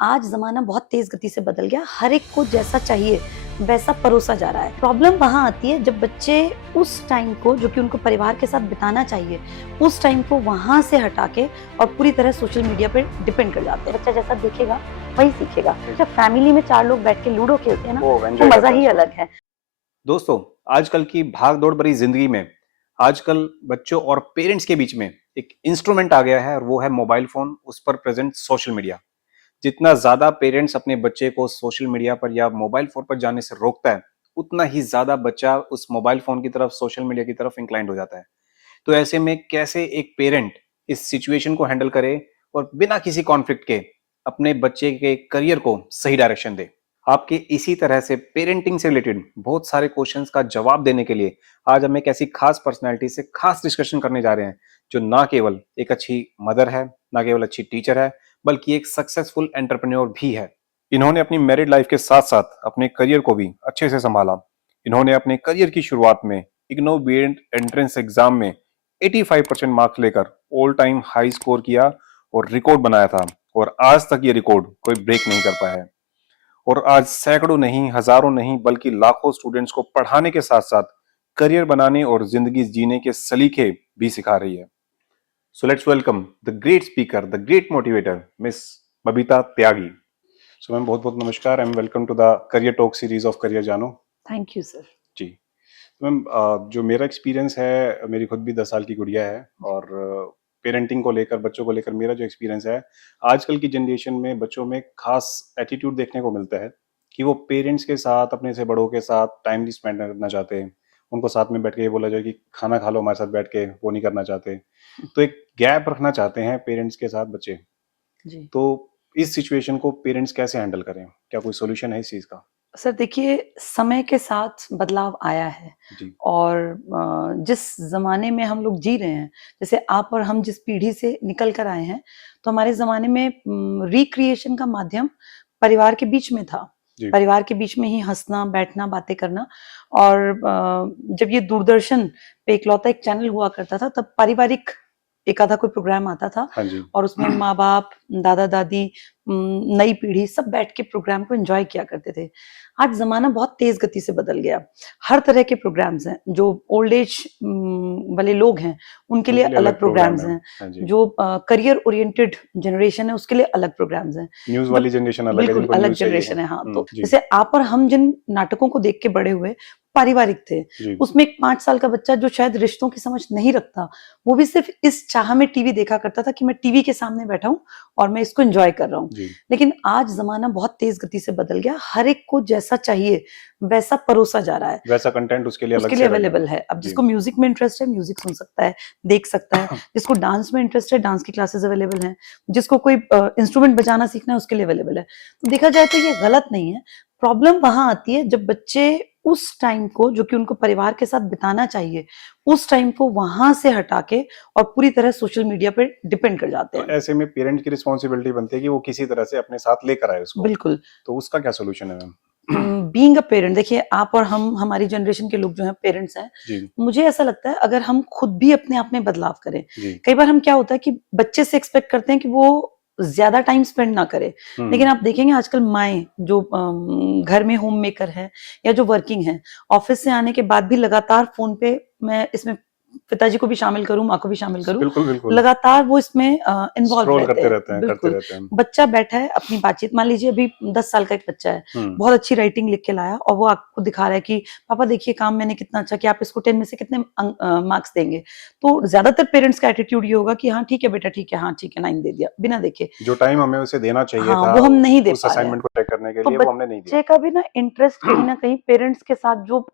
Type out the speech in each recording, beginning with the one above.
आज ज़माना बहुत तेज़ गति से बदल गया, हर एक को जैसा चाहिए वैसा परोसा जा रहा है। प्रॉब्लम वहाँ आती है जब बच्चे उस टाइम को जो कि उनको परिवार के साथ बिताना चाहिए, उस टाइम को वहाँ से हटा के और पूरी तरह सोशल मीडिया पे डिपेंड कर जाते हैं। बच्चा जैसा देखेगा वही सीखेगा। जब फैमिली में 4 लोग बैठ के लूडो खेलते हैं ना, तो मज़ा ही अलग है। दोस्तों, आजकल की भाग-दौड़ भरी जिंदगी में आजकल बच्चों और पेरेंट्स के बीच में एक इंस्ट्रूमेंट आ गया है और वो है मोबाइल फोन, उस पर प्रेजेंट सोशल मीडिया। जितना ज्यादा पेरेंट्स अपने बच्चे को सोशल मीडिया पर या मोबाइल फोन पर जाने से रोकता है, उतना ही ज्यादा बच्चा उस मोबाइल फोन की तरफ, सोशल मीडिया की तरफ इंक्लाइंड हो जाता है। तो ऐसे में कैसे एक पेरेंट इस सिचुएशन को हैंडल करे और बिना किसी कॉन्फ्लिक्ट के अपने बच्चे के करियर को सही डायरेक्शन दे। आपके इसी तरह से पेरेंटिंग से रिलेटेड बहुत सारे क्वेश्चंस का जवाब देने के लिए आज हम एक ऐसी खास पर्सनैलिटी से खास डिस्कशन करने जा रहे हैं, जो ना केवल एक अच्छी मदर है, ना केवल अच्छी टीचर है, बल्कि एक सक्सेसफुल एंटरप्रेन्योर भी है। इन्होंने अपनी मैरिड लाइफ के साथ साथ अपने करियर को भी अच्छे से संभाला। इन्होंने अपने करियर की शुरुआत में इग्नोव बीएड एंट्रेंस एग्जाम में 85% मार्क्स लेकर ऑल टाइम हाई स्कोर किया और रिकॉर्ड बनाया था, और आज तक ये रिकॉर्ड कोई ब्रेक नहीं कर पाया है। और आज सैकड़ों नहीं, हजारों नहीं, बल्कि लाखों स्टूडेंट्स को पढ़ाने के साथ साथ करियर बनाने और जिंदगी जीने के सलीके भी सिखा रही है। So let's welcome the great speaker, the great motivator, miss Babita Tyagi. So ma'am, बहुत बहुत नमस्कार and welcome to the career talk series of career जानो। Thank you sir. जी मैम, जो मेरा एक्सपीरियंस है, मेरी खुद भी 10 साल की गुड़िया है, और पेरेंटिंग को लेकर, बच्चों को लेकर मेरा जो एक्सपीरियंस है, आजकल की जनरेशन में बच्चों में खास एटीट्यूड देखने को मिलता है कि वो पेरेंट्स के साथ, अपने से बड़ों के साथ टाइम नहीं स्पेंड करना चाहते। उनको साथ में बैठ के ये बोला जाए कि खाना खा लो हमारे साथ बैठ के, वो नहीं करना चाहते। तो एक गैप रखना चाहते हैं पेरेंट्स के साथ बच्चे। जी। तो इस सिचुएशन को पेरेंट्स कैसे हैंडल करें? क्या कोई सॉल्यूशन है इस चीज़ का? सर देखिए, समय के साथ बदलाव आया है जी, और जिस ज़माने में हम लोग जी रहे हैं, जैसे आप और हम जिस पीढ़ी से निकल कर आए हैं, तो हमारे ज़माने में रिक्रिएशन का माध्यम परिवार के बीच में था। जी, परिवार के बीच में ही हँसना, बैठना, बातें करना। और जब ये दूरदर्शन पे इकलौता एक चैनल हुआ करता था, तब पारिवारिक एक आधा कोई प्रोग्राम आता था हाँ जी, और उसमें माँ-बाप, दादा-दादी, नई पीढ़ी सब बैठ के प्रोग्राम को एन्जॉय किया करते थे। आज ज़माना बहुत तेज़ गति से बदल गया। हर तरह के प्रोग्राम्स हैं, जो ओल्ड एज वाले लोग हैं, उनके लिए उनके लिए अलग अलग प्रोग्राम प्रोग्राम्स है। हैं। हाँ जी। जो करियर ओरिएंटेड जनरेशन है, उसके लिए अलग प्रोग्राम्स हैं। न्यूज़ मतलब वाली जनरेशन अलग है, बिल्कुल जिनको अलग न्यूज़ चाहिए। जनरेशन है, हाँ। तो जी, जैसे आप और हम जिन नाटकों को देख के बड़े हुए, पारिवारिक थे। जी, उसमें एक 5 साल का बच्चा जो शायद रिश्तों की समझ नहीं रखता, वो भी सिर्फ़ इस चाह में टीवी देखा करता था कि मैं टीवी के सामने बैठा हूँ और मैं इसको एन्जॉय कर रहा हूँ। जी। लेकिन आज ज़माना बहुत तेज़ गति से बदल गया, हर एक को जैसा चाहिए वैसा परोसा जा रहा है। वैसा कंटेंट उसके लिए अलग उसके लिए से रहेगा। अवेलेबल है। अब जी। जिसको म्यूज़िक में इंटरेस्ट है, म्यूज़िक सुन सकता है, देख सकता है। जिसको डांस में इंटरेस्ट है, डांस की क्लासेस अवेलेबल हैं। जिसको कोई इंस्ट्रूमेंट बजाना सीखना है, उसके लिए अवेलेबल है। तो देखा जाए तो ये गलत नहीं है। प्रॉब्लम वहाँ आती है जब बच्चे उस टाइम को जो कि उनको परिवार के साथ बिताना चाहिए, उस टाइम को वहाँ से हटा के और पूरी तरह सोशल मीडिया पे डिपेंड कर जाते तो हैं। ऐसे में पेरेंट की रिस्पॉन्सिबिलिटी बनती है कि वो किसी तरह से अपने साथ लेकर आए उसको। बिल्कुल। तो उसका क्या सॉल्यूशन है मैम? बीइंग अ पेरेंट, देखिए आप और हम, हमारी जनरेशन के लोग जो हैं पेरेंट्स हैं, जी, मुझे ऐसा लगता है अगर हम खुद भी अपने आप में बदलाव करें। जी। कई बार हम क्या होता है कि बच्चे से एक्सपेक्ट करते हैं कि वो ज़्यादा टाइम स्पेंड ना करे। लेकिन हुँ, आप देखेंगे आजकल माएँ जो घर में होम मेकर हैं या जो वर्किंग हैं, ऑफ़िस से आने के बाद भी लगातार फ़ोन पे, मैं इसमें पिताजी को भी शामिल करूँ, माँ को भी शामिल करूँ, बिल्कुल, बिल्कुल। लगातार वो इसमें इन्वॉल्व स्क्रॉल रहते करते हैं। रहते हैं, करते बिल्कुल, रहते हैं। बच्चा बैठा है अपनी बातचीत, मान लीजिए अभी 10 साल का एक बच्चा है, हुँ, बहुत अच्छी राइटिंग लिख के लाया और वो आपको दिखा रहा है कि पापा देखिए काम मैंने कितना अच्छा किया, आप इसको 10 में से कितने मार्क्स देंगे? तो ज़्यादातर पेरेंट्स का एटीट्यूड ये होगा कि हाँ, ठीक है बेटा, ठीक है, हाँ, ठीक है, 9 दे दिया, बिना देखे। जो टाइम हमें उसे देना चाहिए हाँ, था, वो हम नहीं दे उस पा रहे हैं। असाइनमेंट को चेक करने के तो लिए, वो हमने नहीं दिया। बच्चे का भी ना इंटरेस्ट कहीं न कहीं पेरेंट्स के साथ जो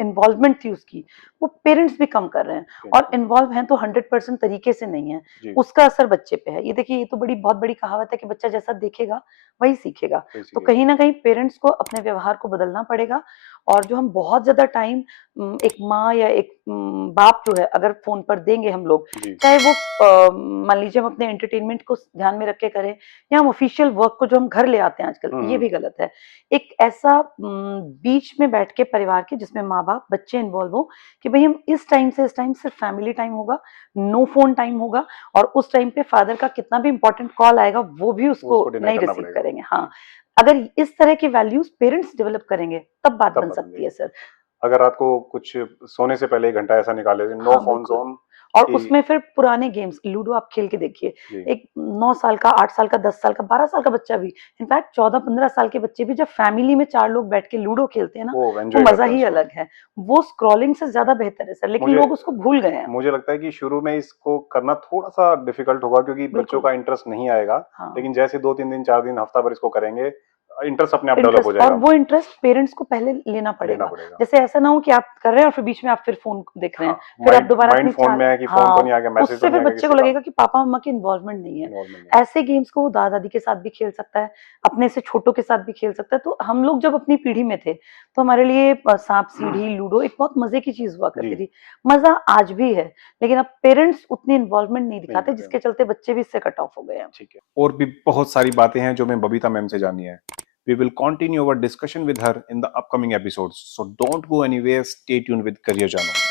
इन्वॉल्वमेंट थी उसकी, वो पेरेंट्स भी कम कर रहे हैं और बिल्कुल। इन्वॉल्व हैं तो 100% तरीके से नहीं है। जी, उसका असर बच्चे पे है। ये देखिए, ये तो बहुत बड़ी कहावत है कि बच्चा जैसा देखेगा, वही सीखेगा। सही तो सीखेगा। कहीं न कहीं पेरेंट्स को अपने व्यवहार को बदलना पड़ेगा और जो हम बहुत ज़्यादा टाइम एक माँ या एक बाप जो है अगर फ़ोन पर देंगे हम लोग, जी, चाहे वो मान लीजिए हम अपने एंटरटेनमेंट को ध्यान में रख के करें या हम ऑफ़िशियल वर्क को जो हम घर ले आते हैं आजकल, हुँ, ये हुँ। भी गलत है। एक ऐसा बीच में बैठ के परिवार के जिसमें माँ-बाप, बच्चे इन्वॉल्व हों कि भई हम इस टाइम से इस टाइम सिर्फ फैमिली टाइम होगा, नो फोन टाइम होगा, और उस टाइम पे फादर का कितना भी इंपॉर्टेंट कॉल आएगा वो भी उसको उसको डिनाई नहीं करना रिसीव पड़ेगा। करेंगे। हाँ, जी, अगर इस तरह के वैल्यूज पेरेंट्स डेवलप करेंगे तब बात तब बन बात सकती बनेगी। है सर। अगर रात को कुछ सोने से पहले 1 घंटा ऐसा निकाले, नो हाँ, फोन बिल्कुल। ज़ोन और कि उसमें फिर पुराने गेम्स, लूडो आप खेल के देखिए, जी, एक 9 साल का, 8 साल का, 10 साल का, 12 साल का बच्चा भी, इनफैक्ट 14-15 साल के बच्चे भी जब फैमिली में 4 लोग बैठ के लूडो खेलते हैं ना, वो वो एन्जॉय मज़ा करते हैं ही उसको। अलग है। वो स्क्रॉलिंग से ज़्यादा बेहतर है सर, लेकिन मुझे लोग उसको भूल गए हैं। मुझे लगता है कि शुरू में इसको करना थोड़ा-सा डिफ़िकल्ट होगा क्योंकि बच्चों बिल्कुल, का इंटरेस्ट नहीं आएगा, हाँ। लेकिन जैसे 2-3 दिन, 4 दिन, हफ्ता भर इसको करेंगे, इंटरेस्ट अपने आप डेवलप हो इंटरेस्ट, और जाएगा, वो इंटरेस्ट पेरेंट्स को पहले लेना लेना पड़ेगा। पड़ेगा। जैसे ऐसा ना हो कि आप कर रहे हैं और फिर बीच में आप फिर फ़ोन देख रहे हाँ, हैं, फिर आप माइंड दोबारा माइंड अपनी फ़ोन चाल, में है कि फ़ोन तो हाँ, नहीं आ गया, मैसेज तो उससे नहीं फिर आ गया बच्चे किसी को का, लगेगा कि पापा-मम्मा की इन्वॉल्वमेंट नहीं है। इन्वॉल्वमेंट नहीं है। ऐसे गेम्स को वो दादा-दादी के साथ भी खेल सकता है, अपने से छोटों के साथ भी खेल सकता है। तो हम लोग जब अपनी पीढ़ी में थे, तो हमारे लिए सांप-सीढ़ी, लूडो एक बहुत मज़े की चीज़ हुआ जी, करती थी। मज़ा आज भी है, लेकिन अब पेरेंट्स उतनी इन्वॉल्वमेंट नहीं नहीं दिखाते, दिखाते हैं। जिसके चलते बच्चे भी इससे कट ऑफ हो गए हैं। ठीक है। और भी बहुत सारी बातें हैं जो मैं बबीता मैम से जाननी है। We will continue our discussion with her in the upcoming episodes. So don't go anywhere. Stay tuned with Career Jano.